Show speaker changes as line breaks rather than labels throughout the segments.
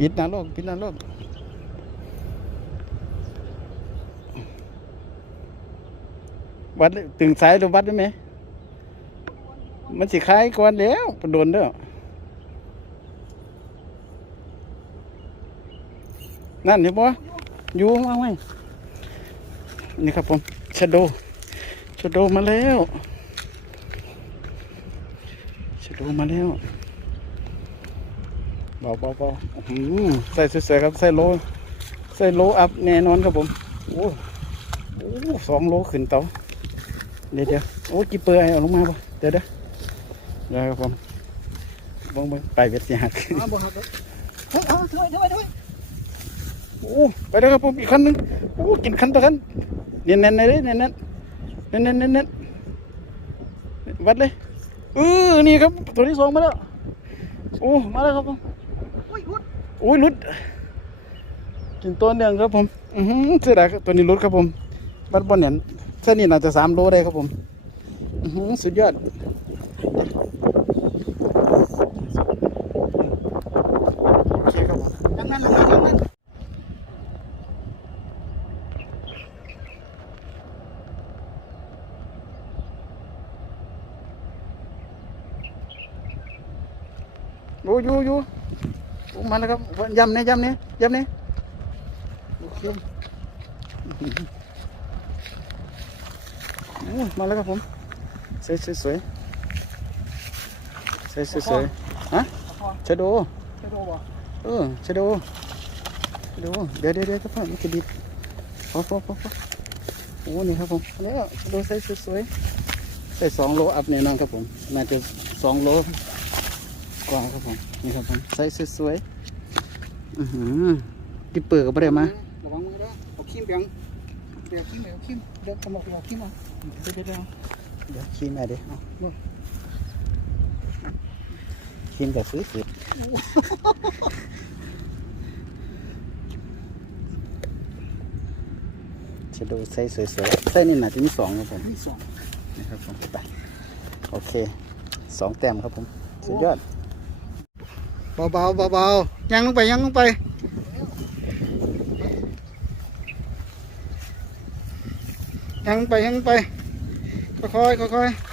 ปิดนะลูกปิดนะลูกวัดตึงสายหรือวัดได้ไหม มันสิคล้ายก่อนแล้วปโดนเด้อนั่นเห็นปะอยู่มาไหมนี่ครับผมชะโดชะโดมาแล้วชะโดมาแล้ว เบาเบาเบาอื้อหือใส่สวยๆครับใส่โลใส่โลอัพแน่นอนครับผมโอ้โอ้สองโลขึ้นเตาเดี๋ยวเดี๋ยวโอ้กี่เปอร์ไอเอาลงมาป่ะเดี๋ยวเดี๋ยวเดี๋ยวครับผมเบังเบังไปเวทสิหัก
มาบ่ครับเฮ้ยเอาถอยถอยถอย
โอ้ไปแล้วครับผมอีกคันหนึงโอ้กินคันต่อคันเน้นเน้นๆเลยเน้นเน้นเน้นเน้นเน้นเน้นวัดเลยเออนี่ครับตัวที่สองมาแล้วโอ้มาแล้วครับผม
อุ้ยรุด
โอุ้ยหลุด กินตัวเนืองครับผม อือเสียดายตัวนี้หลุดครับผมบัดบอลเนี่ยเส้นนี้น่าจะสามโลได้ครับผม อือสุดยอดโอเคครับผม
ทางนั้นลงมาทางนั้น
โอ้ยอยู่อยู่ โอ้มาแล้วครับย้ำเนี่ยย้ำเนี่ยย้ำเนี่ยโอเคอื้อหือโอ้ยมาแล้วครับผมสวยสวยสวยสวยสวยสวยฮะ
พอ
ชะโด
จะโดบ่
เออชะโดชะโดเดี๋ยวเดี๋ยวเดี๋ยวพ่อมันจะดิบพอพอพอพอโอ้นี่ครับผมแล้วชะโดใส่สวยๆใส่สองโลอัพแน่นอนครับผมน่าจะสองโล กว่าครับผมนี่ครับผมใส่สวยๆอือหือกินเปลือกก็ไม่ได้มา
ระวังมือเด้อเอาขี้เปียงเปียกขี้เปียกขี้เดี๋ยวกำลังเอาขี้มา
เดี๋ยวเดี๋ยวเดี๋ยวเดี๋ยวขี้มาดิเอาขี้กับซื้อสุดชะโดใส่สวยๆใส่นี่น่าจะมีสองครับผม
ที่สอง
นะครับผมไปโอเคสองแต้มครับผม สุดยอด
เบาเบาเบาเบายังลงไปยังลงไปยังลงไปยังลงไปค่อยๆค่อยๆ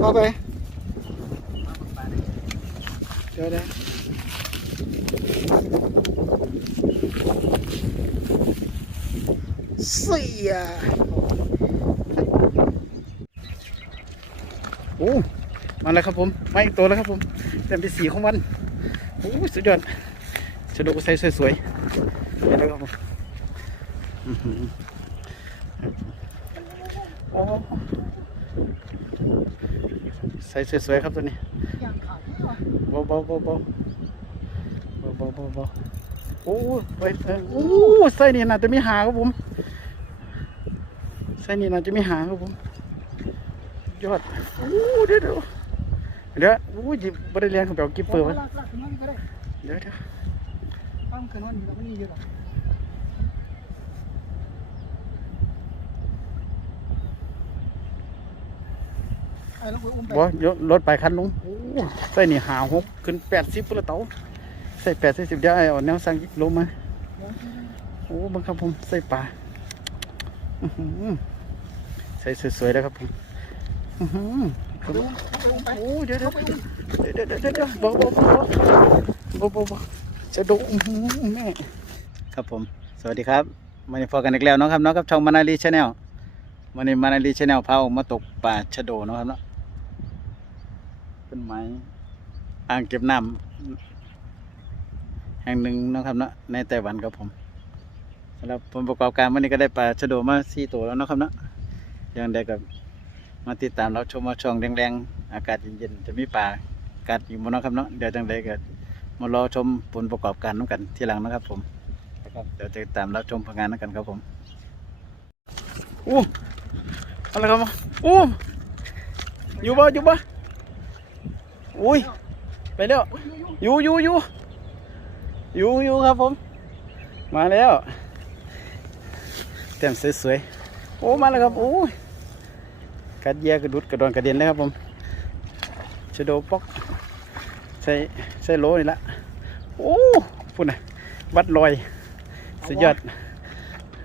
พอไปเดี๋ยวเดี๋ยวเสีย
โอ้มาแล้วครับผมมาอีกตัวแล้วครับผมเต็มที่สีของมันโอ้สุดยอดชะดกใส่สวยๆแล้วครับผมโอ้ใส่สวยๆครับตัวนี้เบาเบาเบาเบาเบาเบาเบโอ้ไปโอ้ไส้นี่น่าจะไม่หาครับผมไส้นี่น่าจะไม่หาครับผม ยอดโอ้เดี๋ยวเดี๋ยวเดี๋ยวโอ้ยหยิบบริเรียนของเปล่ากิ๊บเปิดวะ
ลากลากขึ้นมานี่ก็ได้
เดี๋ยวเดี๋ยว
ตั้งขึ้นมานี่แล้วไม่มีเยอะหรอกไอ้ลูกอุ้มไป
บอยกรถไปคันลุงโอ้ไส้นี่หาหกขึ้นแปดสิบปุ่นละเต๋าใส่แปดใส่สิบเดี๋ยวไอ้เอาแนวสั่งลงมาโอ้บังคับผมใส่ปลาอื้อหือใส่สวยๆแล้วครับผมอื้อหือ
อุ้มไป
โอ้เดี๋ยวเดี๋ยวเดี๋ยวเดี๋ยวเดี๋ยวเดี๋ยวบอกบอกบอกบอกบอกจะดูแม่ครับผม สวัสดีครับมาพอกันอีกแล้วเนาะครับเนาะกับช่องมานาลีชาแนลวันนี้มานาลีชาแนลพาออกมาตกป่าชะโดนะครับเนาะต้นไม้อ่างเก็บน้ำแห่งหนึ่งนะครับเนาะในไต้หวันครับผมสำหรับผลประกอบการวันนี้ก็ได้ปลาชะโดมาสี่ตัวแล้วนะครับเนาะอยังได้กับ มาติดตามเราชมมาช่องแรงๆ อากาศเย็นๆ จะมีปลากัดอยู่บนเนาะครับเนาะเดี๋ยวจังไดก็มารอชมผลประกอบการน้ำกันทีหลังนะครับผมครับเดี๋ยวจะติดตามรับชมผลงานน้ำกันครับผมโอ้อะไรครับโอ้อยู่บ่อยู่บ่อุ้ยไปแล้วอยู่อยู่อยู่อยู่อยู่ครับผม มาแล้วเต็มสวยๆโอ้มาแล้วครับโอ้ย กัดเหยียกระดุดกระดอนกระเด็นเลยครับผมชะโดปอกใส่ใส่โหลนี่ละโอ้พุ่นน่ะวัดลอย สุดยอด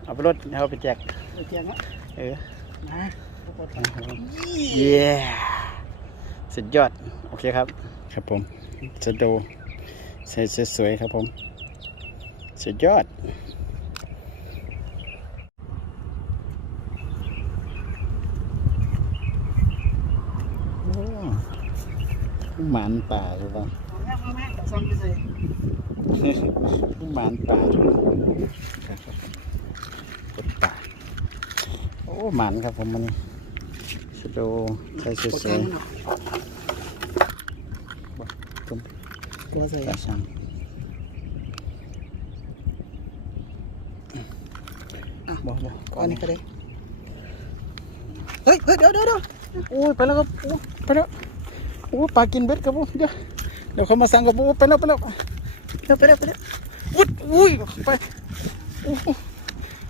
เอาไปรถเอาไปแจก
เอาเจียงอะ
เออ
นะทุกคน
เย้สุดยอด โอเคครับ ครับผมจะดูใส่สวยๆครับผมสุดยอด โอ้ หมานป่าหรือเปล่า
เอาแม่เอาแม่ซ้ำไปสิ
หมานป่าครับกดป่า โอ้หมานครับผมวันนี้สโดใส่ส
กด
ว
แท
ย
งมันออก
ๆตุ้ม
ตัวใส่
กระชัง
อะ
บอกบอก
ก้อนนี้ก็ได้เฮ้ยเฮ้ยเดี๋ยวเดี๋ยวเดี๋ยว
โอ้ยไปแล้วครับโอ้ไปแล้ว โอ้ปลากินเบ็ดครับผมเดี๋ยวเดี๋ยวเขามาสั่งกับผมไปแล้วไปแล้ว
เดี๋ยวไปเดี๋ยวไปเดี๋ยว
อุ้ยอุ้ยไปโอ้โห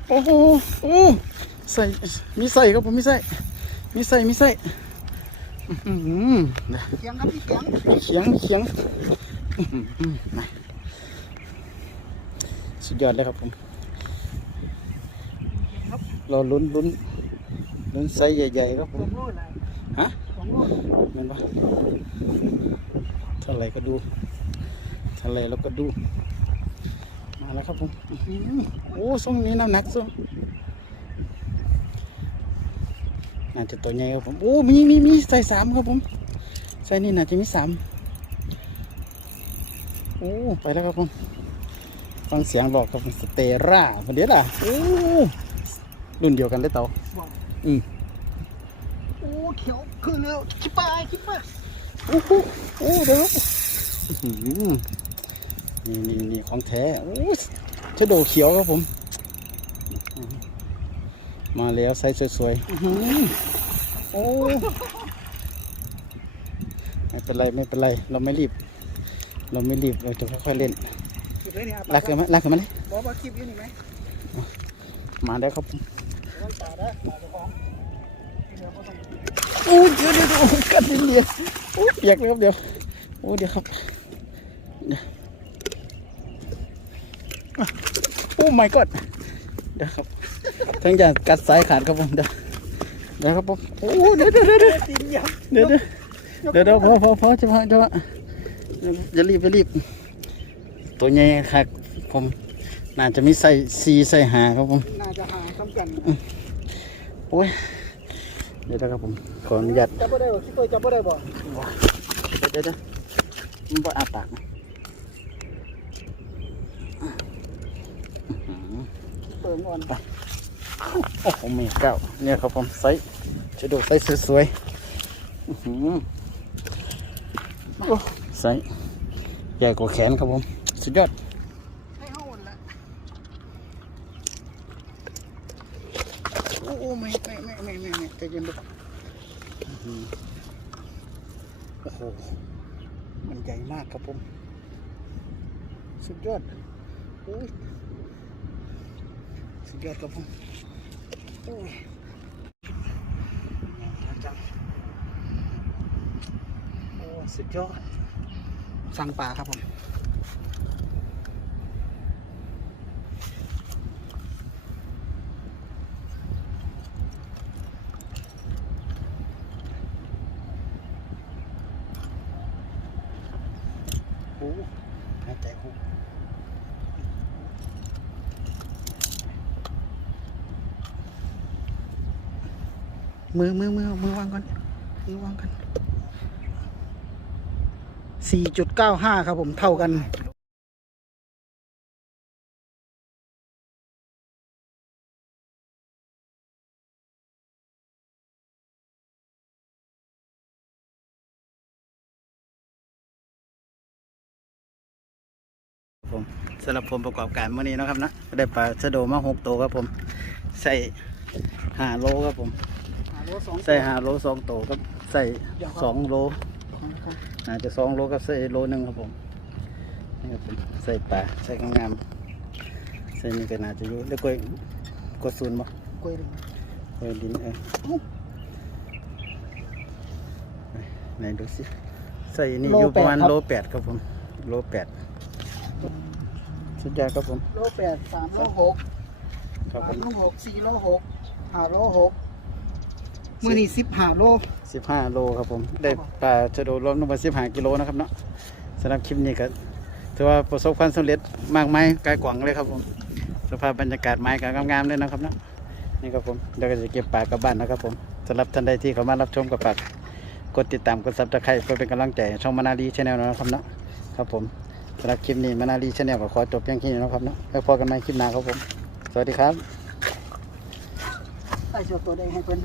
โอ้โหโอ้ใส่มีใส่ครับผมมีใส่มีใส่มีใส่อื้อหือ
เสียงครับพี่เสียง
เขียงเขียงอื้อหือมาสุดยอดเลยครับผมเราลุ้นลุ้นลุ้นไซส์ใหญ่ๆครับผ
สอ
ม
งโลละ
ฮะ
สองโล
แมันปะเท่าไรก็ดูเท่าไรเราก็ดู มาแล้วครับผมโอ้ทรงนี้น้ำหนักทรงน่าจะตัวใหญ่ครับผมโอ้มีมีมีใส่สามครับผมใส่นี่น่าจะมีสามโอ้ไปแล้วครับผมฟังเสียงบอกครับสเตร่าวันเดียวล่ะโอ้รุ่นเดียวกันเลยเต่าอืม
เขียวคือเร็วชิบไปชิบไป
โอ้โหโอ้เดี๋ยวอื้อหือนี่นี่นี่ของแท้โอ้ชะโดเขียวครับผม มาแล้วไซส์สวยๆอื้อหือโอ้ไม่เป็นไรไม่เป็นไร เราไม่รีบ เราไม่รีบเราจะค่อยๆเล่น
คลิปเลยเนี่ย
ลากขึ้นมาลากขึ้นมาเลย
บอกว่าคลิปอยืนอีกไหม
มาได้ครับผม
ร้ อนตาได้ตาเจ้าของเดี๋ยวเขาต้อง
โอ้เดี๋ยวเดี๋ยวเดี๋ยวโอ้กัดนิดเดียวโอ้เปียกเลยครับเดี๋ยวโอ้เดี๋ยวครับเดี๋ยวอะโอ้ my god เดี๋ยวครับทั้งจะกัดสายขาดครับผมเดี๋ยวเดี๋ยวครับผมโอ้เดี๋ยวเดี๋ยวเดี๋ยวเดี๋ยว
ตีนยับ
เดี๋ยวเดี๋ยวเดี๋ยวเดี๋ยวพอพอพอจะมาจะมาอย่ารีบอย่ารีบ ตัวใหญ่ครับผมน่าจะมีใส่ซีใส่หาครับผม
น่าจะหาทำกัน
โอ้ย เดี๋ยวนะครับผมขออนุญาต
จับบ่ได้บ่คิดว่าจับบ่ได้บ่
เดี๋ยวเดี๋ยวมันบ่อาปากนะ
เปิดก่อน
โอ้โหมีเก้าเนี่ยครับผมไซส์จะดูไซส์สวยๆอื้อหือโอ้ไซส์ใหญ่กว่าแขนครับผม สุดยอด
ให้เฮาหมดละ โอ้โอ้ไม่ไม่ไม่ไม่ไม่ไม่ใจเย็นลูก
โอ้โห มันใหญ่มากครับผม สุดยอดโอ้ยสุดยอดครับผมโอ้ยจังโอ้สุดยอด
สั่งปลาครับผม
โอ้หายใจคุก
มือมือมือมือวางก่อนมือวางกันสี่จุดเก้าห้าครับผมเท่ากัน
ผมสำหรับผมประกอบการเมื่อนี้เนาะครับนะได้ปลาชะโดมาหกตัวครับผม ใส่ห้าโลครับผม ใส่ห้าโลสองตัวครับใส่สองโลอาจจะสองโลกับใส่โลหนึ่งครับผมนี่ครับผมใส่ปลาใส่งามๆใส่นี่ก็น่าจะอยู่แล้วกล้วยกดศูนย์บ่
กล้วยเลย
กล้วยดินเออไหนดูสิใส่นี่อยู่ประมาณโลแปดครับผมโลแปด สุดยอดครับผม
โลแปดสามโลหก
ครับผ
สาม
ม
โลหกสี่โลหกห้าโลหกมือนี่สิบห้าโล
สิบห้าโลครับผม ได้ปลาชะโดรวมลงไปสิบห้ากิโลนะครับเนาะสำหรับคลิปนี้ก็ถือว่าประสบความสำเร็จมากมายไกลกว่างเลยครับผม สภาพบรรยากาศไม้ก็งามๆเลยนะครับเนาะนี่ครับผมเดี๋ยวก็จะเก็บปลากลับบ้านนะครับผมสำหรับท่านใดที่เข้ามารับชมกับฝากกดติดตามกดซับสไครต์เพื่อเป็นกำลังใจให้ช่องมานาลีชาแนลนะครับเนาะครับผม สำหรับคลิปนี้มานาลีชาแนลก็ขอจบเพียงแค่นี้นะครับเนาะแล้วพบกันใหม่คลิปหน้าครับผม สวัสดีครับ
ใส่เชือตัวแดงให้เพิ่น